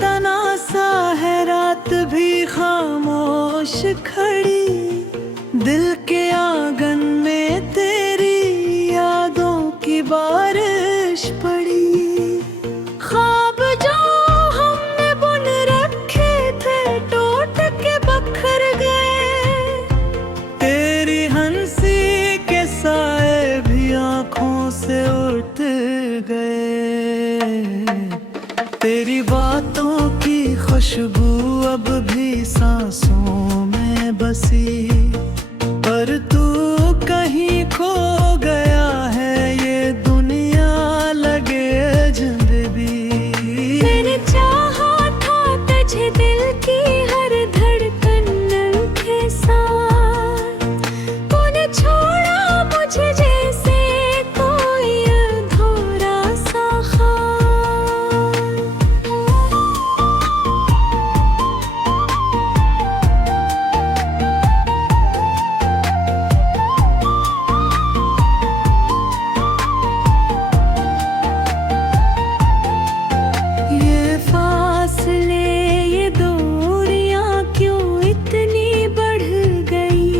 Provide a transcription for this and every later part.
तनासा है रात भी खामोश खड़ी, दिल के आंगन में तेरी यादों की बारिश पड़ी। ख्वाब जो हमने बुन रखे थे टूट के बखर गए, तेरी हंसी के साए भी आंखों से उठ गए। तेरी बातों की खुशबू अब भी सांसों में बसी, पर तू कहीं खो गया है ये दुनिया लगे अजनबी। मैंने चाहा था तुझे दिल की हर धड़कन के साथ, तूने छोड़ा मुझे जैसे कोई अधूरा सा ख्वाब। ये फासले ये दूरियां क्यों इतनी बढ़ गई,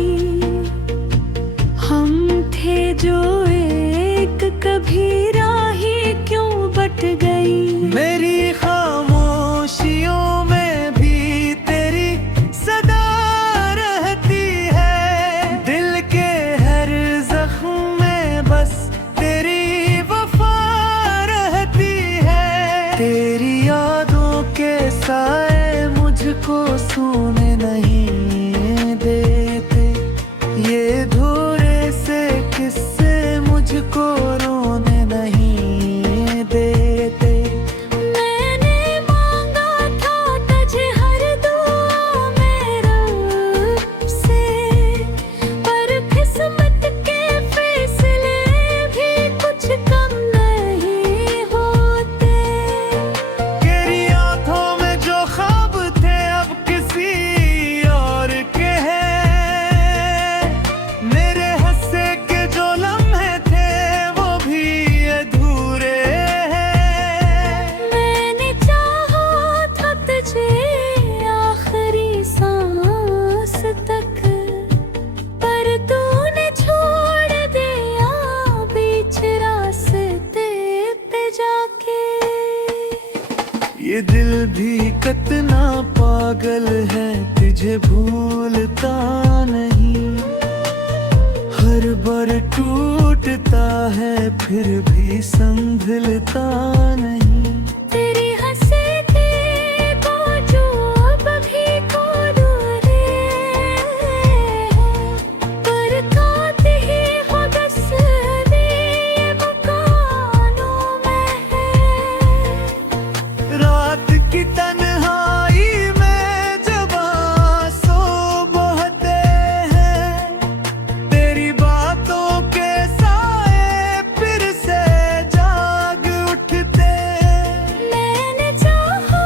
हम थे जो एक कभी राहें क्यों बट गई। मेरी खामोशियों में भी तेरी सदा रहती है, दिल के हर जख्म में बस तेरी वफा रहती है। तेरी यादों के साए मुझको सोने नहीं देते, ये धुरे से किस्से मुझको रोने नहीं देते। मैंने मांगा था तुझे हर दुआ में रब से, पर किस्मत के फैसले भी कुछ कम नहीं होते। तेरी आंखों में जो ख्वाब थे अब किसी और के हैं, मेरे हंसे के जो लम्हे थे वो भी अधूरे हैं। मैंने चाहा था तुझे आखिरी सांस तक, पर तूने छोड़ दिया बीच रास्ते पे जाके। ये दिल भी कितना पागल है तुझे भूलता नहीं, हर बार टूटता है फिर भी संभलता नहीं। तेरी हंसी के बावजूद भी को दूरे हैं, पर काते ही खुद से ये मकानों में है। रात की तन्हाई में जब आंसू बहते हैं, तेरी बातों के साए फिर से जाग उठते। मैंने चाहा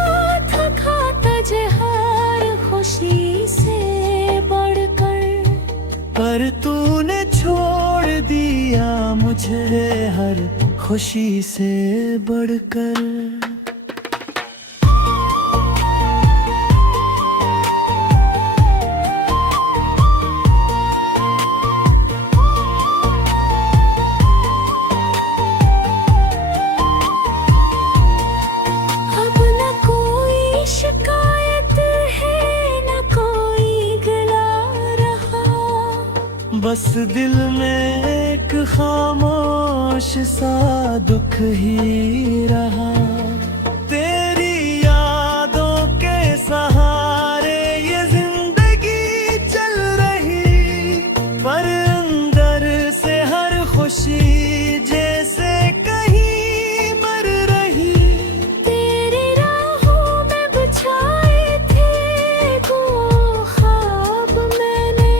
था खाता जहर खुशी से बढ़कर, पर तूने छोड़ दिया मुझे हर खुशी से बढ़कर। अब न कोई शिकायत है न कोई गिला रहा, बस दिल में एक खामोश सा दुख ही रहा। तेरी यादों के सहारे ये जिंदगी चल रही, पर अंदर से हर खुशी जैसे कहीं मर रही। तेरी राहों में बिछाए थे वो ख्वाब, मैंने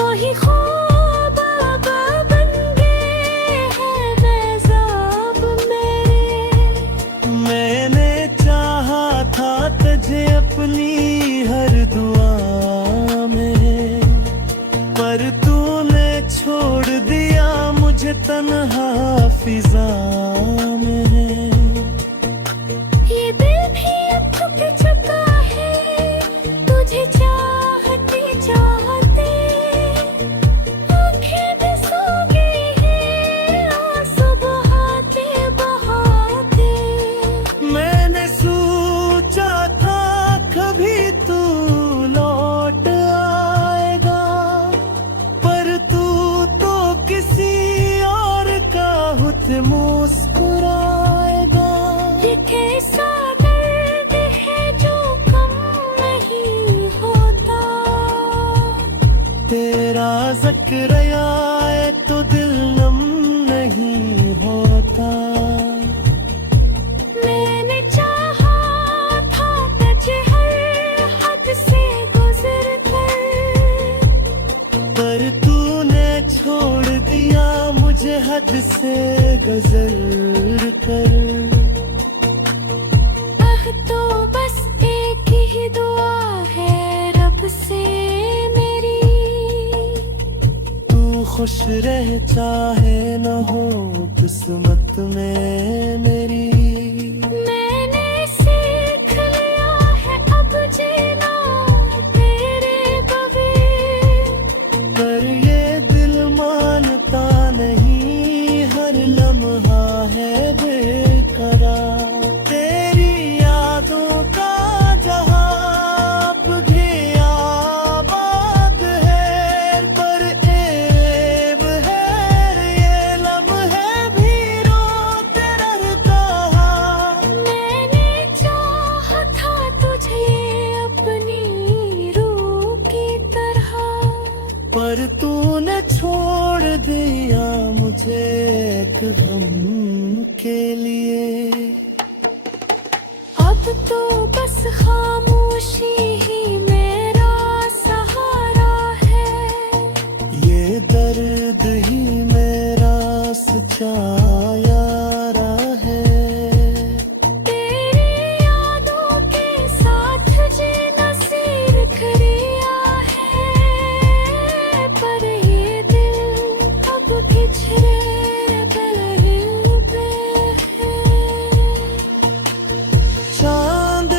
वही ख्वाब अब बन गए हैं बेज़ाब मेरे। टकराया तो दिल नम नहीं होता। मैंने चाहा था तुझे हर हद से गुजर कर, पर तूने छोड़ दिया मुझे हद से गुजर कर। तो बस एक ही दुआ है रब से मेरी, तू खुश रह चाहे न हो किस्मत में मेरी। मैंने सीख लिया है अब जीना तेरे बगैर, पर ये दिल मानता नहीं हर लम्हा है बेकरार। पर तूने छोड़ दिया मुझे एक गम के लिए। अब तो बस खामोशी ही मेरा सहारा है, ये दर्द ही मेरा सच्चा यारा है। तेरी यादों के साथ जीना सीख लिया है, पर ये दिल अब पिछड़े पहलू पे है। चांद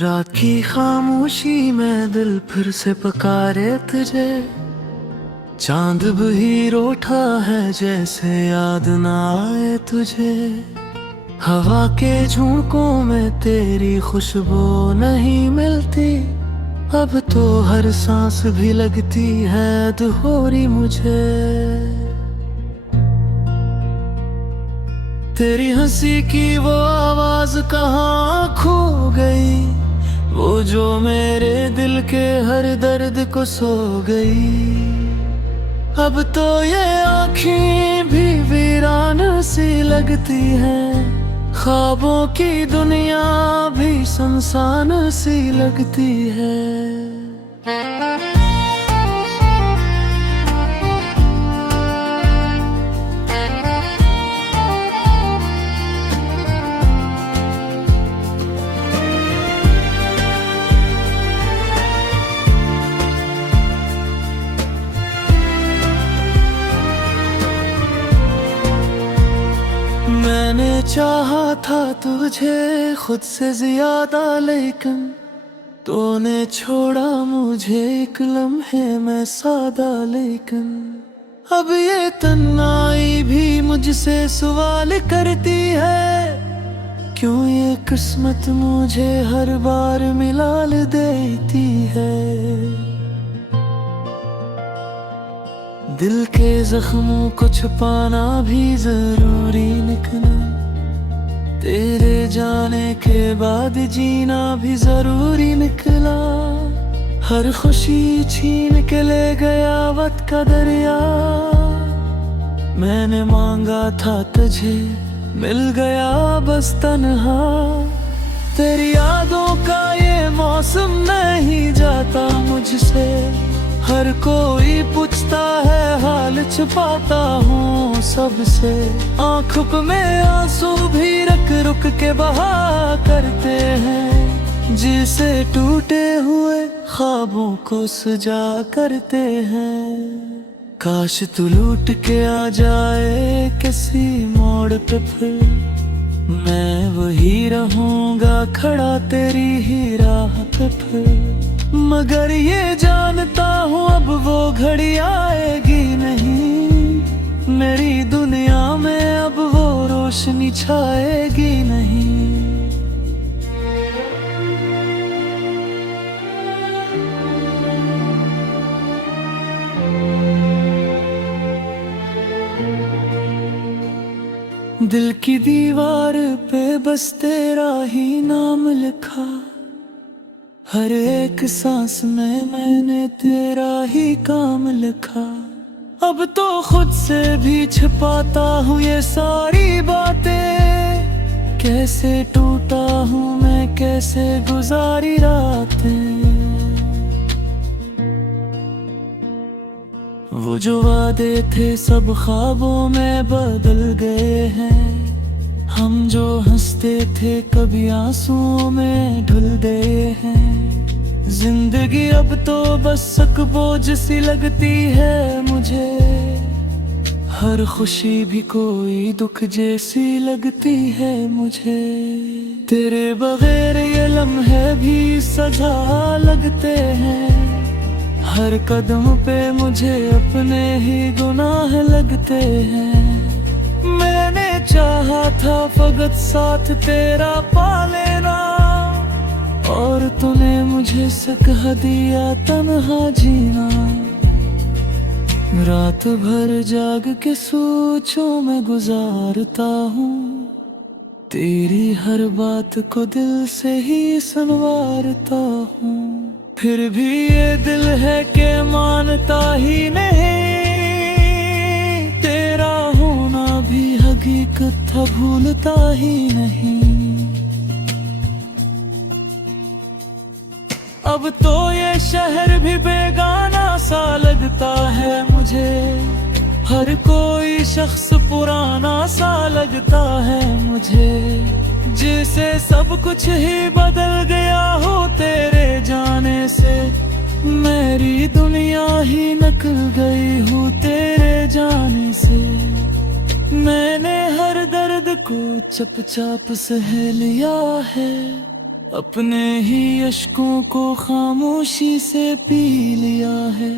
रात की खामोशी में दिल फिर से पुकारे तुझे, चांद भी रोठा है जैसे याद ना आए तुझे। हवा के झोंकों में तेरी खुशबू नहीं मिलती, अब तो हर सांस भी लगती है अधूरी मुझे। तेरी हंसी की वो आवाज कहाँ खो गई, वो जो मेरे दिल के हर दर्द को सो गई। अब तो ये आँखें भी वीरान सी लगती हैं, ख्वाबों की दुनिया भी सुनसान सी लगती है। मैंने चाहा था तुझे खुद से ज्यादा, लेकिन तूने छोड़ा मुझे एक लम्हे में सादा। लेकिन अब ये तन्हाई भी मुझसे सवाल करती है, क्यों ये किस्मत मुझे हर बार मिला देती है। दिल के जख्मों को छुपाना भी जरूरी निकला, तेरे जाने के बाद जीना भी जरूरी निकला। हर खुशी छीन के ले गया वक्त का दरिया, मैंने मांगा था तुझे मिल गया बस तन्हा। तेरी यादों का ये मौसम नहीं जाता मुझसे, हर कोई पूछता है हाल छुपाता हूँ सबसे। आँखों में आंसू भी रुक के बहा करते हैं, जिसे टूटे हुए ख्वाबों को सजा करते हैं। काश तू लूट के आ जाए किसी मोड़ पे, फिर मैं वही रहूंगा खड़ा तेरी ही राह पे फिर। मगर ये जानता हूँ अब वो घड़ी आएगी नहीं, मेरी दुनिया में अब वो रोशनी छाएगी नहीं। दिल की दीवार पे बस तेरा ही नाम लिखा, हर एक सांस में मैंने तेरा ही काम लिखा। अब तो खुद से भी छिपाता हूँ ये सारी बातें। कैसे टूटा हूँ मैं, कैसे गुजारी रातें। वो जो वादे थे सब ख्वाबों में बदल गए हैं। हम जो हंसते थे कभी आंसुओं में ढल गए हैं। जिंदगी अब तो बस एक बोझ सी लगती है मुझे। हर खुशी भी कोई दुख जैसी लगती है मुझे। तेरे बगैर ये लम्हे भी सजा लगते हैं। हर कदम पे मुझे अपने ही गुनाह लगते हैं। मैंने चाहा था फकत साथ तेरा पा लेना, और तूने मुझे कह दिया तन्हा जीना। रात भर जाग के सोचों में गुजारता हूँ। तेरी हर बात को दिल से ही सुनवारता हूँ। फिर भी ये दिल है कि मानता ही नहीं। तेरा होना भी हकीकत था, भूलता ही नहीं। अब तो ये शहर भी बेगाना सा लगता है मुझे। हर कोई शख्स पुराना सा लगता है मुझे। जिसे सब कुछ ही बदल गया हो तेरे जाने से। मेरी दुनिया ही निकल गई हो तेरे जाने से। मैंने हर दर्द को चुपचाप सह लिया है। अपने ही अश्कों को खामोशी से पी लिया है।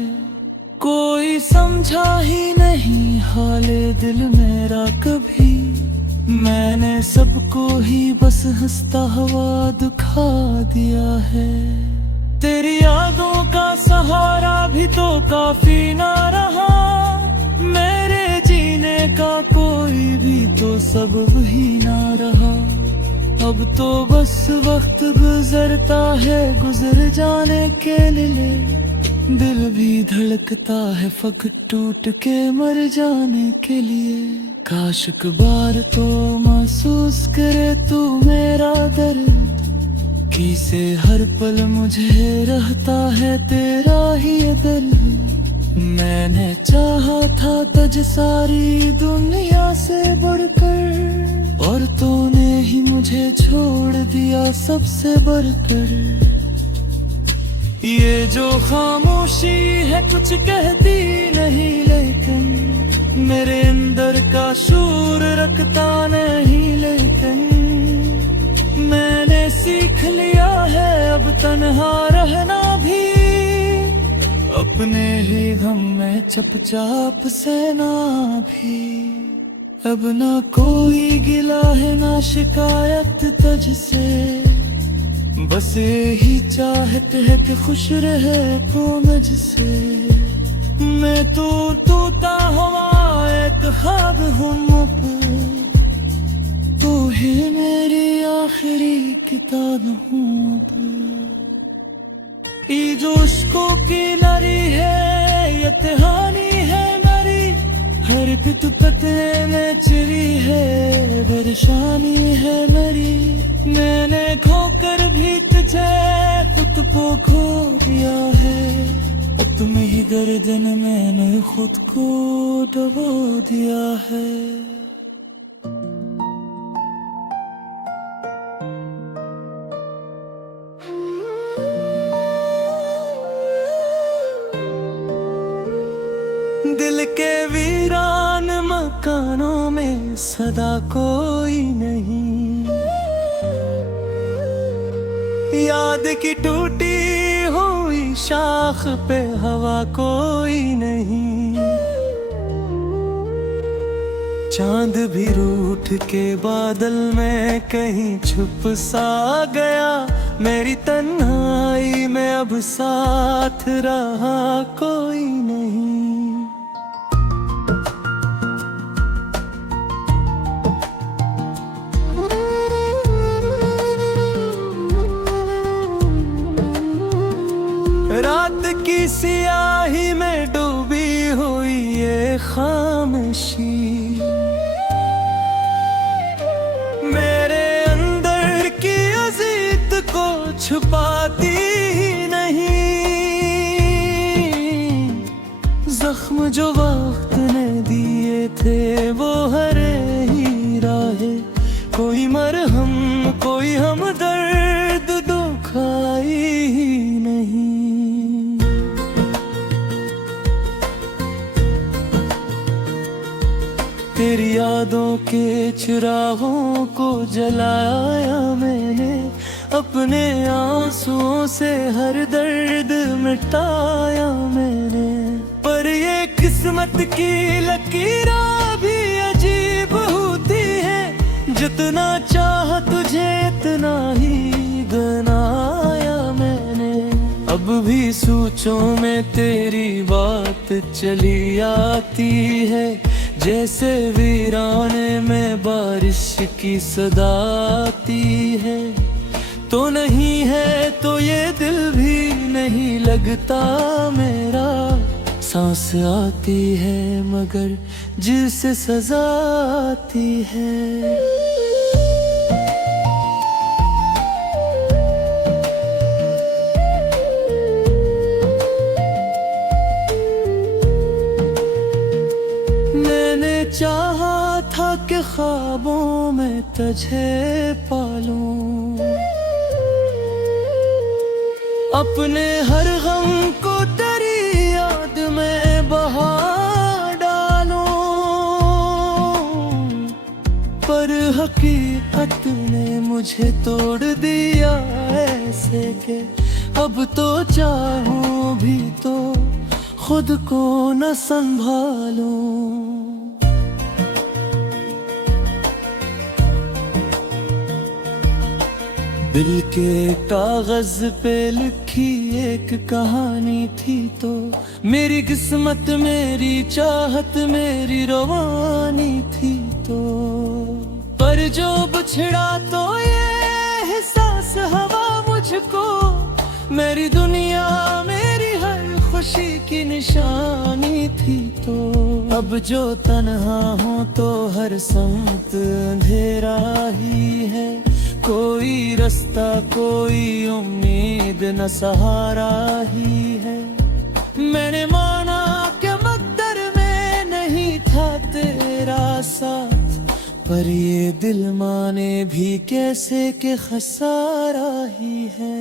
कोई समझा ही नहीं हाले दिल मेरा कभी। मैंने सबको ही बस हंसता हुआ दुखा दिया है। तेरी यादों का सहारा भी तो काफी ना रहा। मेरे जीने का कोई भी तो सबब ही ना रहा। अब तो बस वक्त गुजरता है गुजर जाने के लिए। दिल भी धड़कता है फकत टूट के मर जाने के लिए। काश एक बार तो महसूस करे तू मेरा दर्द। किसे हर पल मुझे रहता है तेरा ही दर्द। मैंने चाहा था तुझ सारी दुनिया से बढ़कर, और तूने ही मुझे छोड़ दिया सबसे बढ़कर। ये जो खामोशी है कुछ कहती नहीं, लेकिन मेरे अंदर का शूर रखता नहीं। लेकिन मैंने सीख लिया है अब तन्हा रहना भी। अपने ही गम में चुपचाप सहना भी। अब ना कोई गिला है ना शिकायत तुझसे। बस यही चाहत है कि खुश रहे तू मुझसे। मैं तो तोता हुआ एक ख्वाब हूँ। तू ही मेरी आखिरी किताब हूँ। ये जो इश्कों की लड़ी है ये कहानी है मेरी। हर एक पत्ते में चिरी है परेशानी है मेरी। मैंने खोकर भी तुझे खुद को खो दिया है। तुम ही गर्दन मैंने खुद को दबो दिया है। दिल के वीरान मकानों में सदा कोई नहीं। याद की टूटी हुई शाख पे हवा कोई नहीं। चांद भी रूठ के बादल में कहीं छुप सा गया। मेरी तन्हाई में अब साथ रहा कोई नहीं। की सियाही में डूबी हुई ये खामोशी मेरे अंदर की अजीत को छुपाती ही नहीं। जख्म जो वक्त ने दिए थे वो हरे ही राहे, कोई मरहम कोई हमदर्द दुखाई ही नहीं। तेरी यादों के चिरागों को जलाया मैंने, अपने आंसुओं से हर दर्द मिटाया मैंने। पर ये किस्मत की लकीरें भी अजीब होती है, जितना चाहा तुझे इतना ही गनाया मैंने। अब भी सोचों में तेरी बात चली आती है, जैसे वीराने में बारिश की सदा आती है। तो नहीं है तो ये दिल भी नहीं लगता मेरा, सांस आती है मगर जिससे सजा आती है। चाहा था कि ख्वाबों में तुझे पालूं, अपने हर गम को तेरी याद में बहा डालूं। पर हकीकत ने मुझे तोड़ दिया ऐसे के अब तो चाहूं भी तो खुद को न संभालूं। दिल के कागज पे लिखी एक कहानी थी तो, मेरी किस्मत मेरी चाहत मेरी रवानी थी तो। पर जो बिछड़ा तो ये एहसास हवा मुझको, मेरी दुनिया मेरी हर खुशी की निशानी थी तो। अब जो तन्हा हूँ तो हर समत अंधेरा ही है, कोई रास्ता कोई उम्मीद न सहारा ही है। मैंने माना कि मकदर में नहीं था तेरा साथ, पर ये दिल माने भी कैसे कि खसारा ही है।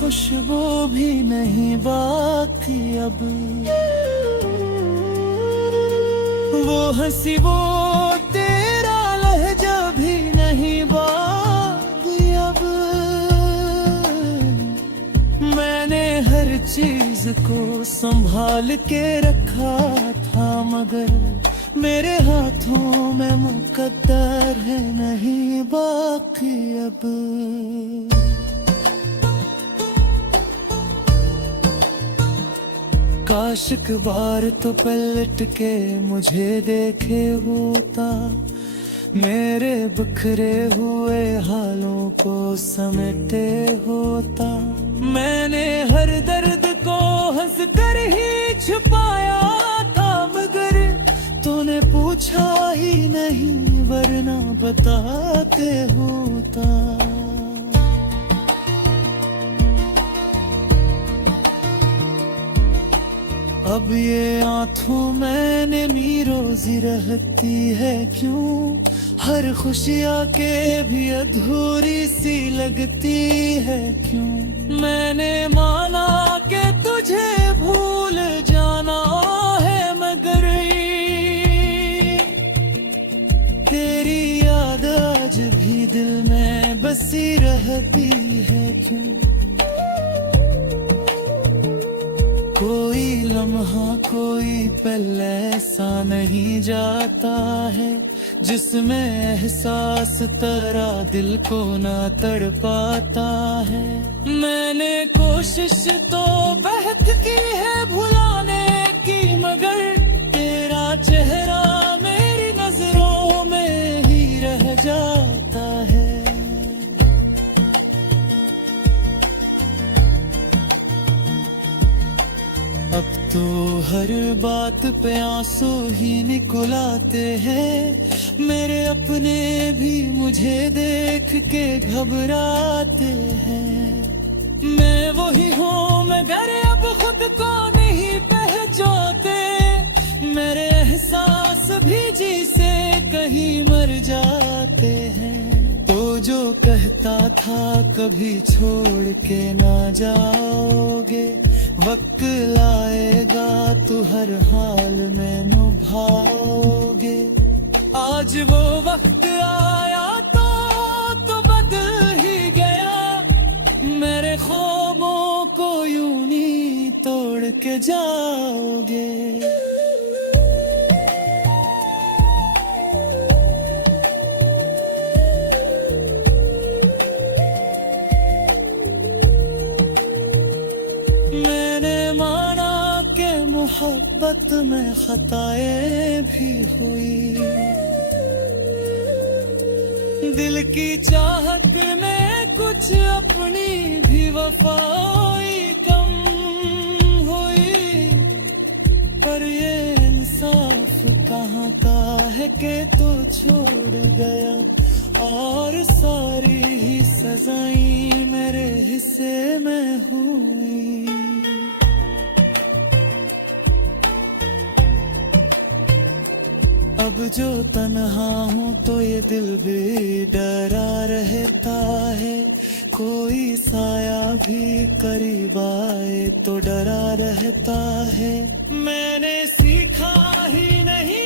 खुशबू भी नहीं बाकी अब, वो हंसी वो तेरा लहजा भी नहीं बाकी अब। मैंने हर चीज को संभाल के रखा था, मगर मेरे हाथों में मुकद्दर है नहीं बाकी अब। काश एक बार तो पलट के मुझे देखे होता, मेरे बिखरे हुए हालों को समेटे होता। मैंने हर दर्द को हंस कर ही छुपाया था, मगर तूने पूछा ही नहीं वरना बताते होता। अब ये आंखों में नमी रोजी रहती है क्यों, हर खुशियाँ के भी अधूरी सी लगती है क्यों। मैंने माना कि तुझे भूल जाना है, मगर तेरी याद आज भी दिल में बसी रहती है क्यों। कोई लम्हा कोई पल ऐसा नहीं जाता है, जिसमें एहसास तेरा दिल को ना तड़पाता है। मैंने कोशिश तो बहुत की है भुलाने जाता है। अब तो हर बात पे आंसू ही निकल आते हैं। मेरे अपने भी मुझे देख के घबराते हैं। मैं वही हूँ मगर अब खुद को नहीं पहचानते। मेरे एहसास भी जी से कहीं मर जाते हैं। तो जो कहता था कभी छोड़ के ना जाओगे, वक्त लाएगा तू हर हाल में निभाओगे। आज वो वक्त आया तो बदल ही गया। मेरे ख्वाबों को यूं नहीं तोड़ के जाओगे। मैंने माना कि मोहब्बत में खताएं भी हुई। दिल की चाहत में कुछ अपनी भी वफाई कम हुई। पर ये इंसाफ कहाँ का है कि तू छोड़ गया, और सारी ही सजाएं मेरे हिस्से में हुई। अब जो तन्हा हूँ तो ये दिल भी डरा रहता है। कोई साया भी करीब आए तो डरा रहता है। मैंने सीखा ही नहीं